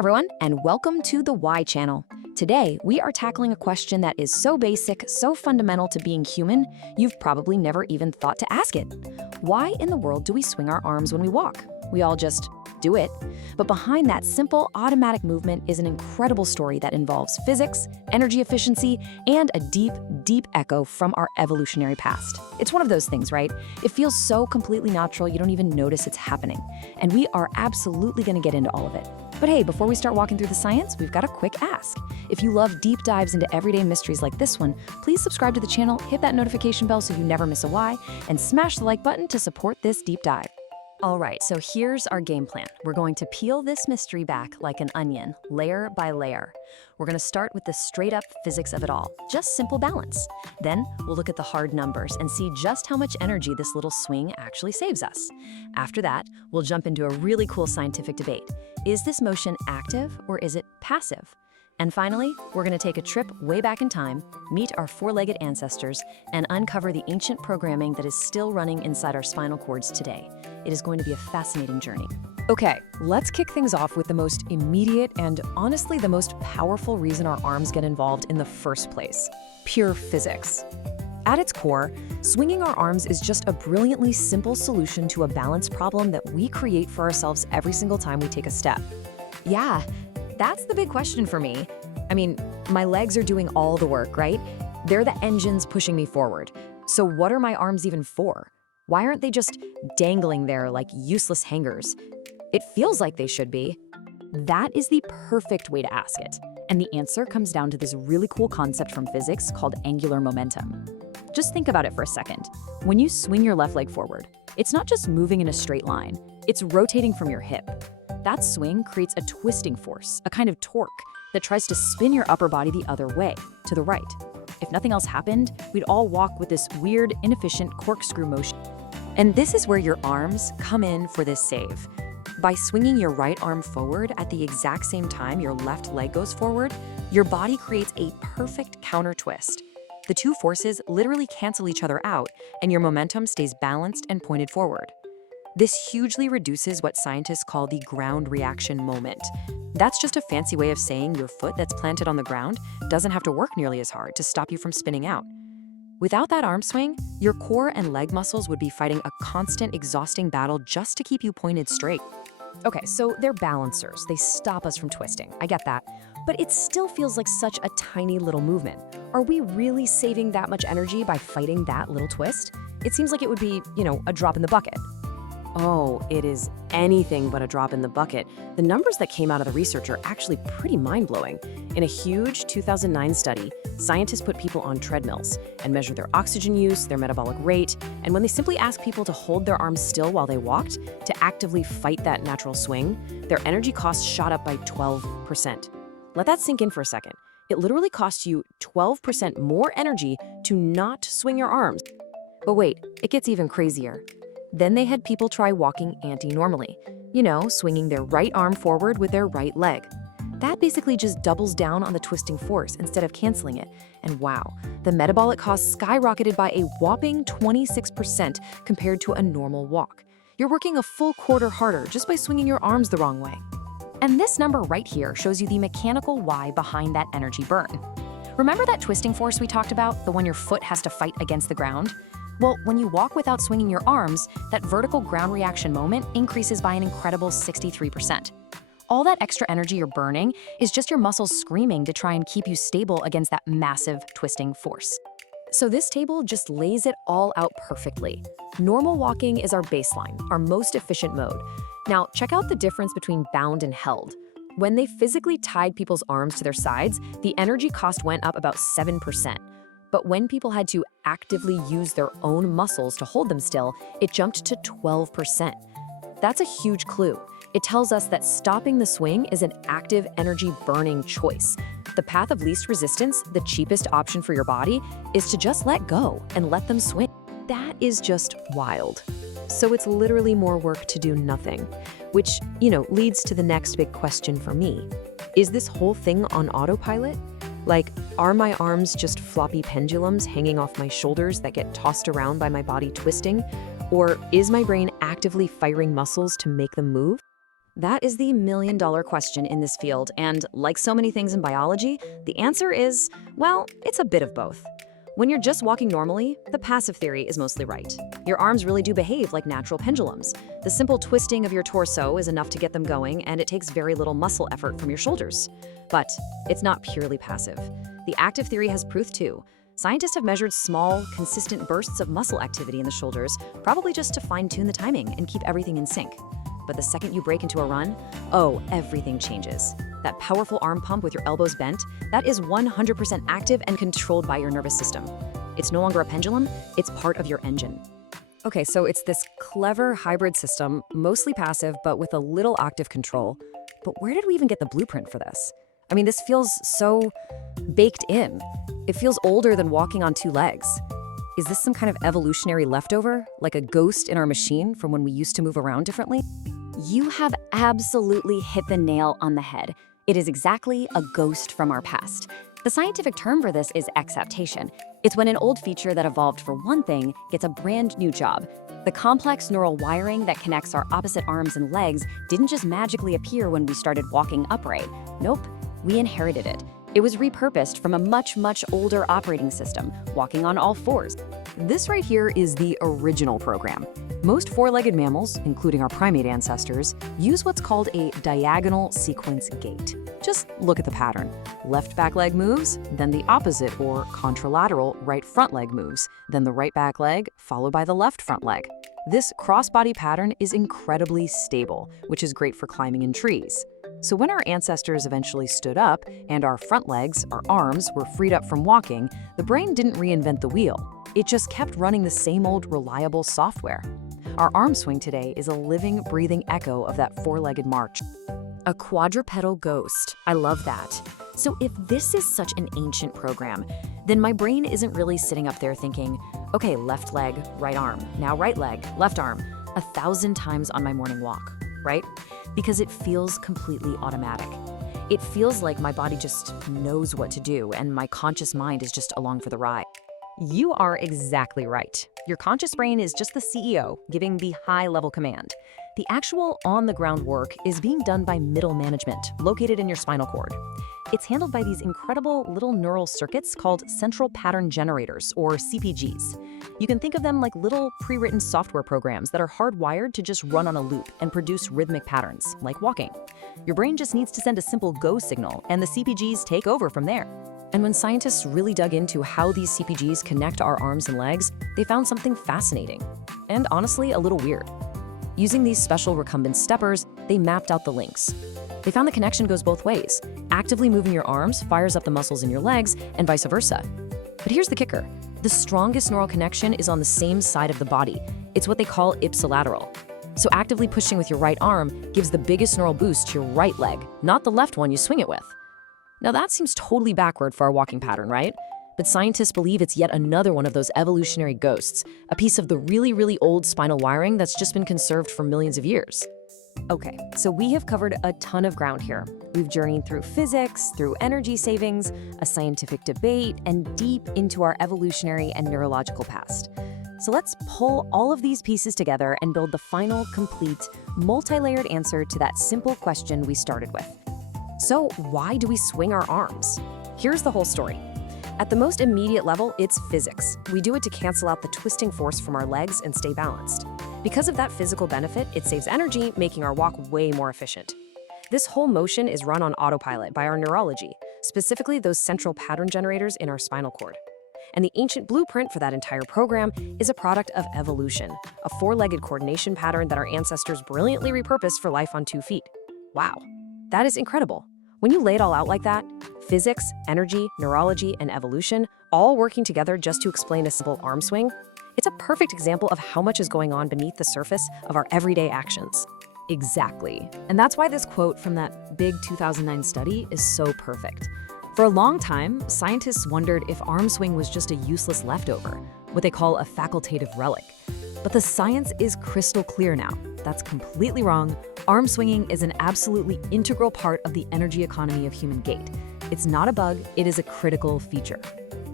everyone, and welcome to the Why channel. Today, we are tackling a question that is so basic, so fundamental to being human, you've probably never even thought to ask it. Why in the world do we swing our arms when we walk? We all just do it. But behind that simple, automatic movement is an incredible story that involves physics, energy efficiency, and a deep, deep echo from our evolutionary past. It's one of those things, right? It feels so completely natural you don't even notice it's happening. And we are absolutely going to get into all of it. But hey, before we start walking through the science, we've got a quick ask. If you love deep dives into everyday mysteries like this one, please subscribe to the channel, hit that notification bell so you never miss a why, and smash the like button to support this deep dive. All right, so here's our game plan. We're going to peel this mystery back like an onion, layer by layer. We're going to start with the straight-up physics of it all, just simple balance. Then we'll look at the hard numbers and see just how much energy this little swing actually saves us. After that, we'll jump into a really cool scientific debate. Is this motion active or is it passive? And finally, we're going to take a trip way back in time, meet our four-legged ancestors, and uncover the ancient programming that is still running inside our spinal cords today. It is going to be a fascinating journey. Okay, let's kick things off with the most immediate and honestly the most powerful reason our arms get involved in the first place: pure physics. At its core, swinging our arms is just a brilliantly simple solution to a balance problem that we create for ourselves every single time we take a step. Yeah, that's the big question for me. I mean, my legs are doing all the work, right? They're the engines pushing me forward. So what are my arms even for? Why aren't they just dangling there like useless hangers? It feels like they should be. That is the perfect way to ask it. And the answer comes down to this really cool concept from physics called angular momentum. Just think about it for a second. When you swing your left leg forward, it's not just moving in a straight line, it's rotating from your hip. That swing creates a twisting force, a kind of torque, that tries to spin your upper body the other way, to the right. If nothing else happened, we'd all walk with this weird, inefficient corkscrew motion. And this is where your arms come in for this save. By swinging your right arm forward at the exact same time your left leg goes forward, your body creates a perfect counter twist. The two forces literally cancel each other out, and your momentum stays balanced and pointed forward. This hugely reduces what scientists call the ground reaction moment. That's just a fancy way of saying your foot that's planted on the ground doesn't have to work nearly as hard to stop you from spinning out. Without that arm swing, your core and leg muscles would be fighting a constant, exhausting battle just to keep you pointed straight. Okay, so they're balancers. They stop us from twisting. I get that. But it still feels like such a tiny little movement. Are we really saving that much energy by fighting that little twist? It seems like it would be, a drop in the bucket. Oh, it is anything but a drop in the bucket. The numbers that came out of the research are actually pretty mind-blowing. In a huge 2009 study, scientists put people on treadmills and measured their oxygen use, their metabolic rate, and when they simply asked people to hold their arms still while they walked, to actively fight that natural swing, their energy costs shot up by 12%. Let that sink in for a second. It literally costs you 12% more energy to not swing your arms. But wait, it gets even crazier. Then they had people try walking anti-normally, swinging their right arm forward with their right leg. That basically just doubles down on the twisting force instead of canceling it. And wow, the metabolic costs skyrocketed by a whopping 26% compared to a normal walk. You're working a full quarter harder just by swinging your arms the wrong way. And this number right here shows you the mechanical why behind that energy burn. Remember that twisting force we talked about, the one your foot has to fight against the ground? Well, when you walk without swinging your arms, that vertical ground reaction moment increases by an incredible 63%. All that extra energy you're burning is just your muscles screaming to try and keep you stable against that massive twisting force. So this table just lays it all out perfectly. Normal walking is our baseline, our most efficient mode. Now, check out the difference between bound and held. When they physically tied people's arms to their sides, the energy cost went up about 7%. But when people had to actively use their own muscles to hold them still, it jumped to 12%. That's a huge clue. It tells us that stopping the swing is an active energy-burning choice. The path of least resistance, the cheapest option for your body, is to just let go and let them swing. That is just wild. So it's literally more work to do nothing, which, leads to the next big question for me. Is this whole thing on autopilot? Like, are my arms just floppy pendulums hanging off my shoulders that get tossed around by my body twisting? Or is my brain actively firing muscles to make them move? That is the million-dollar question in this field, and like so many things in biology, the answer is, well, it's a bit of both. When you're just walking normally, the passive theory is mostly right. Your arms really do behave like natural pendulums. The simple twisting of your torso is enough to get them going, and it takes very little muscle effort from your shoulders. But it's not purely passive. The active theory has proof too. Scientists have measured small, consistent bursts of muscle activity in the shoulders, probably just to fine-tune the timing and keep everything in sync. But the second you break into a run, oh, everything changes. That powerful arm pump with your elbows bent, that is 100% active and controlled by your nervous system. It's no longer a pendulum, it's part of your engine. Okay, so it's this clever hybrid system, mostly passive, but with a little active control. But where did we even get the blueprint for this? I mean, this feels so baked in. It feels older than walking on two legs. Is this some kind of evolutionary leftover, like a ghost in our machine from when we used to move around differently? You have absolutely hit the nail on the head. It is exactly a ghost from our past. The scientific term for this is acceptation. It's when an old feature that evolved for one thing gets a brand new job. The complex neural wiring that connects our opposite arms and legs didn't just magically appear when we started walking upright. Nope, we inherited it. It was repurposed from a much, much older operating system, walking on all fours. This right here is the original program. Most four-legged mammals, including our primate ancestors, use what's called a diagonal sequence gait. Just look at the pattern. Left back leg moves, then the opposite or contralateral right front leg moves, then the right back leg followed by the left front leg. This cross-body pattern is incredibly stable, which is great for climbing in trees. So when our ancestors eventually stood up and our front legs, our arms, were freed up from walking, the brain didn't reinvent the wheel. It just kept running the same old reliable software. Our arm swing today is a living, breathing echo of that four-legged march. A quadrupedal ghost. I love that. So if this is such an ancient program, then my brain isn't really sitting up there thinking, okay, left leg, right arm, now right leg, left arm, 1,000 times on my morning walk, right? Because it feels completely automatic. It feels like my body just knows what to do and my conscious mind is just along for the ride. You are exactly right. Your conscious brain is just the CEO giving the high-level command. The actual on-the-ground work is being done by middle management, located in your spinal cord. It's handled by these incredible little neural circuits called central pattern generators, or CPGs. You can think of them like little pre-written software programs that are hardwired to just run on a loop and produce rhythmic patterns, like walking. Your brain just needs to send a simple go signal, and the CPGs take over from there. And when scientists really dug into how these CPGs connect our arms and legs, they found something fascinating, and honestly, a little weird. Using these special recumbent steppers, they mapped out the links. They found the connection goes both ways. Actively moving your arms fires up the muscles in your legs, and vice versa. But here's the kicker. The strongest neural connection is on the same side of the body. It's what they call ipsilateral. So actively pushing with your right arm gives the biggest neural boost to your right leg, not the left one you swing it with. Now that seems totally backward for our walking pattern, right? But scientists believe it's yet another one of those evolutionary ghosts, a piece of the really, really old spinal wiring that's just been conserved for millions of years. Okay, so we have covered a ton of ground here. We've journeyed through physics, through energy savings, a scientific debate, and deep into our evolutionary and neurological past. So let's pull all of these pieces together and build the final, complete, multi-layered answer to that simple question we started with. So why do we swing our arms? Here's the whole story. At the most immediate level, it's physics. We do it to cancel out the twisting force from our legs and stay balanced. Because of that physical benefit, it saves energy, making our walk way more efficient. This whole motion is run on autopilot by our neurology, specifically those central pattern generators in our spinal cord. And the ancient blueprint for that entire program is a product of evolution, a four-legged coordination pattern that our ancestors brilliantly repurposed for life on 2 feet. Wow, that is incredible. When you lay it all out like that, physics, energy, neurology, and evolution all working together just to explain a simple arm swing, it's a perfect example of how much is going on beneath the surface of our everyday actions. Exactly. And that's why this quote from that big 2009 study is so perfect. For a long time, scientists wondered if arm swing was just a useless leftover, what they call a facultative relic. But the science is crystal clear now. That's completely wrong. Arm swinging is an absolutely integral part of the energy economy of human gait. It's not a bug, it is a critical feature.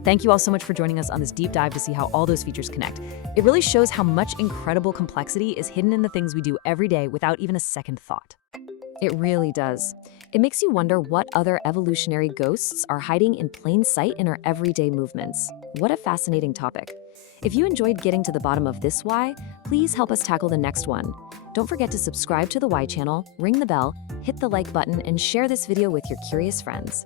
Thank you all so much for joining us on this deep dive to see how all those features connect. It really shows how much incredible complexity is hidden in the things we do every day without even a second thought. It really does. It makes you wonder what other evolutionary ghosts are hiding in plain sight in our everyday movements. What a fascinating topic. If you enjoyed getting to the bottom of this why, please help us tackle the next one. Don't forget to subscribe to the Why channel, ring the bell, hit the like button, and share this video with your curious friends.